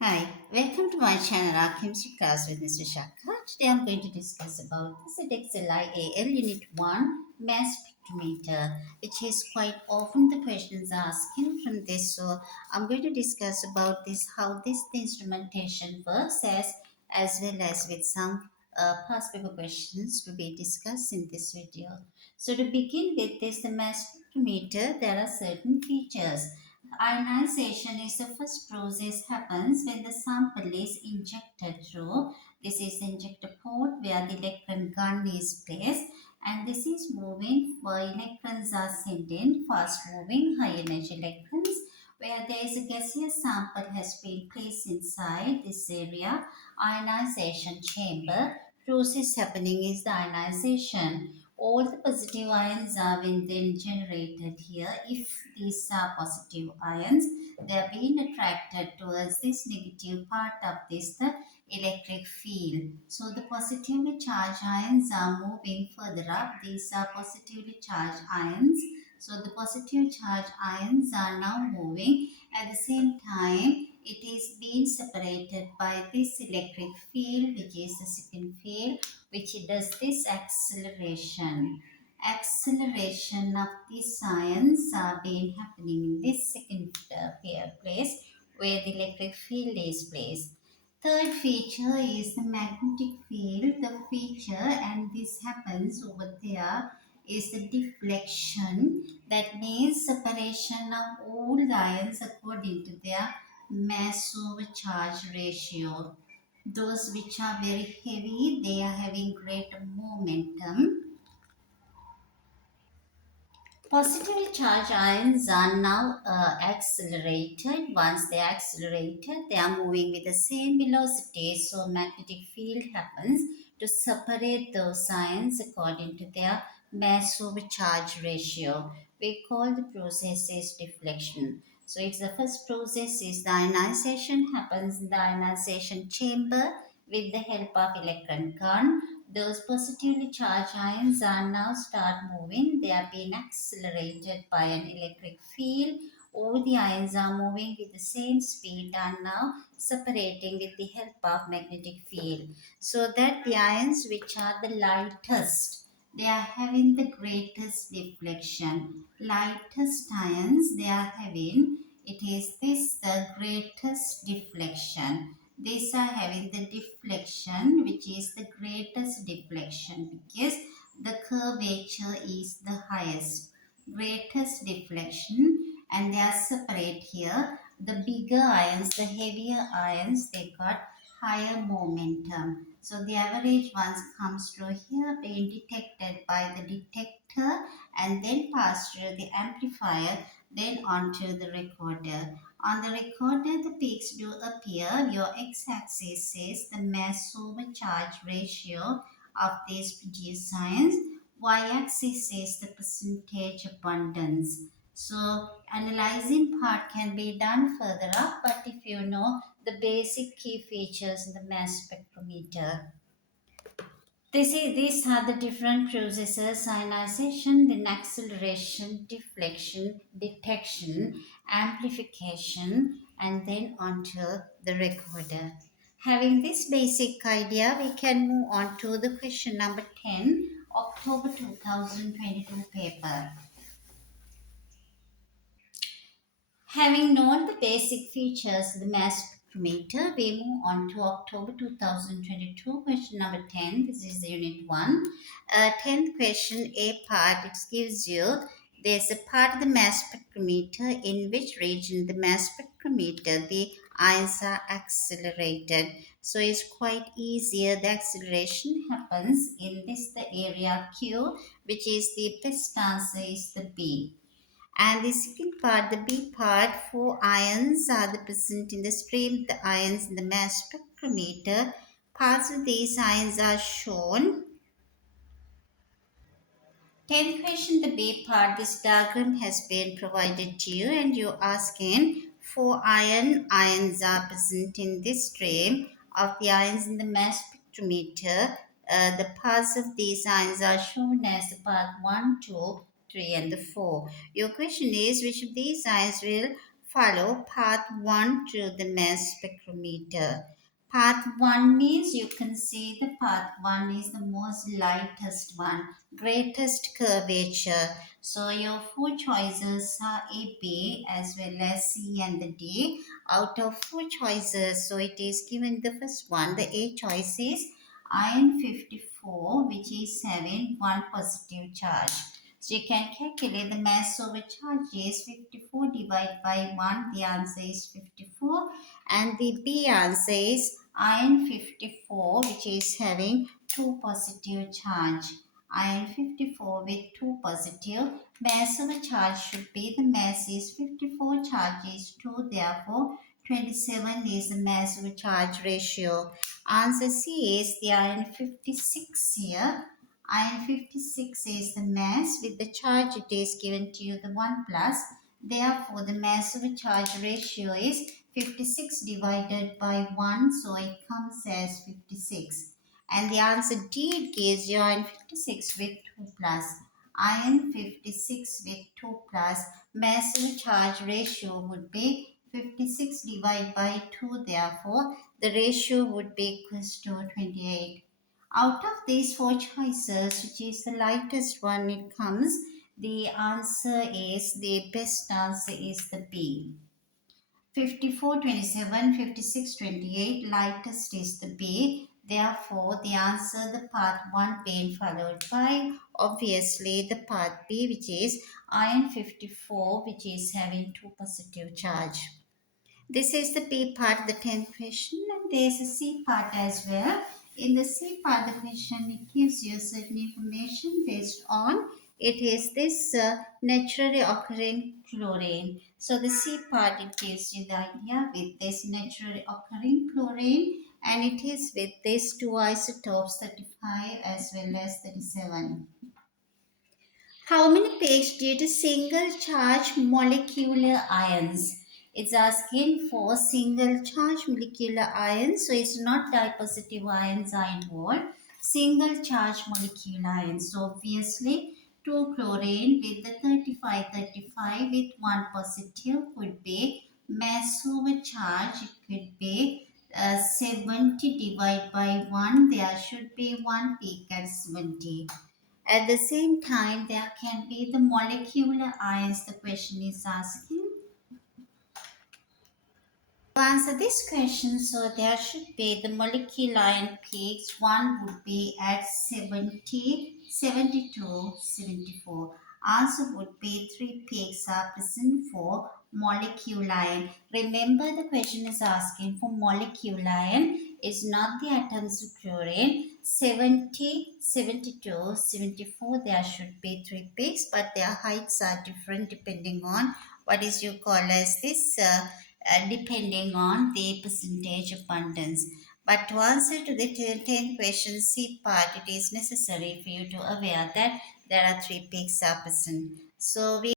Hi, welcome to my channel, our chemistry class with Mr. Vishaka. Today I'm going to discuss about this Edexcel IAL Unit 1 Mass Spectrometer, which is quite often the questions are asking from this. So I'm going to discuss about this, how the instrumentation works as well as with some past paper questions to be discussed in this video. So to begin with this, the mass spectrometer, there are certain features. Ionization is the first process happens when the sample is injected through. This is the injector port where the electron gun is placed, and this is moving where electrons are sent in fast moving high energy electrons where there is a gaseous sample has been placed inside this area. Ionization chamber process happening is the ionization. All the positive ions are being then generated here. If these are positive ions, they are being attracted towards this negative part of this the electric field. So the positively charged ions are moving further up. These are positively charged ions. So the positive charged ions are now moving. At the same time, it is being separated by this electric field, which is the second field, which does this acceleration of these ions are being happening in this second place where the electric field is placed. Third feature is the magnetic field. The feature, and this happens over there, is the deflection. That means separation of all the ions according to their mass over charge ratio. Those which are very heavy, they are having greater momentum. Positively charged ions are now accelerated. Once they are accelerated, they are moving with the same velocity. So magnetic field happens to separate those ions according to their mass over charge ratio. We call the process is deflection. So it's the first process is the ionization happens in the ionization chamber with the help of electron gun. Those positively charged ions are now start moving. They are being accelerated by an electric field. All the ions are moving with the same speed and now separating with the help of magnetic field. So that the ions which are the lightest, they are having the greatest deflection. Lightest ions they are having, it is this the greatest deflection. These are having the deflection which is the greatest deflection because the curvature is the highest. Greatest deflection, and they are separate here. The bigger ions, the heavier ions, they got higher momentum. So the average ones comes through here being detected by the detector and then pass through the amplifier, then onto the recorder. On the recorder, the peaks do appear. Your x-axis is the mass over charge ratio of these produced ions. Y-axis is the percentage abundance. So analyzing part can be done further up, but if you know the basic key features in the mass spectrometer. These are the different processes: ionization, then acceleration, deflection, detection, amplification, and then onto the recorder. Having this basic idea, we can move on to the question number 10, October 2022 paper. Having known the basic features of the mass spectrometer, we move on to October 2022, question number 10. This is unit 1. 10th question, A part, it gives you there's a part of the mass spectrometer in which region the mass spectrometer, the ions are accelerated. So it's quite easier. The acceleration happens in this the area Q, which is the best answer is the B. And the second part, the B part, four ions are the present in the stream. The ions in the mass spectrometer. Parts of these ions are shown. 10th question, the B part, this diagram has been provided to you and you're asking four ions are present in this stream of the ions in the mass spectrometer. The parts of these ions are shown as the part 1, 2, 3 and the 4. Your question is which of these ions will follow path 1 to the mass spectrometer. Path 1 means you can see the path 1 is the most lightest one, greatest curvature. So your four choices are A, B as well as C and the D. Out of four choices, so it is given the first one, the A choice is iron 54, which is having one positive charge. So you can calculate the mass over charge is 54 divided by 1. The answer is 54. And the B answer is iron 54, which is having 2 positive charge. Iron 54 with 2 positive. Mass over charge should be the mass is 54, charge is 2. Therefore, 27 is the mass over charge ratio. Answer C is the iron 56 here. Iron 56 is the mass. With the charge, it is given to you the 1 plus. Therefore, the mass over charge ratio is 56 divided by 1. So, it comes as 56. And the answer D gives you iron 56 with 2 plus. Iron 56 with 2 plus. Mass over charge ratio would be 56 divided by 2. Therefore, the ratio would be equals to 28. Out of these four choices, which is the lightest one it comes, the answer is, the best answer is the B. 54, 27, 56, 28, lightest is the B. Therefore, the answer, the part 1 being followed by, obviously, the part B, which is iron 54, which is having 2 positive charge. This is the B part, the 10th question, and there's a C part as well. In the C part, the question, it gives you certain information based on, it is this naturally occurring chlorine. So the C part, it gives you the idea with this naturally occurring chlorine, and it is with these two isotopes, 35 as well as 37. How many peaks due to single charge molecular ions? It's asking for single charge molecular ions, so it's not dipositive ions are involved. Single charge molecular ions. So obviously, 2 chlorine with the 35 with 1 positive could be mass over charge. It could be 70 divided by 1. There should be 1 peak at 70. At the same time, there can be the molecular ions the question is asking. To answer this question, so there should be the molecular ion peaks. One would be at 70, 72, 74. Answer would be 3 peaks are present for molecular ion. Remember, the question is asking for molecular ion. Is not the atoms of chlorine. 70, 72, 74. There should be 3 peaks, but their heights are different depending on what is you call as this depending on the percentage abundance. But to answer to the 10 question C part, it is necessary for you to aware that there are 3 peaks are present. So we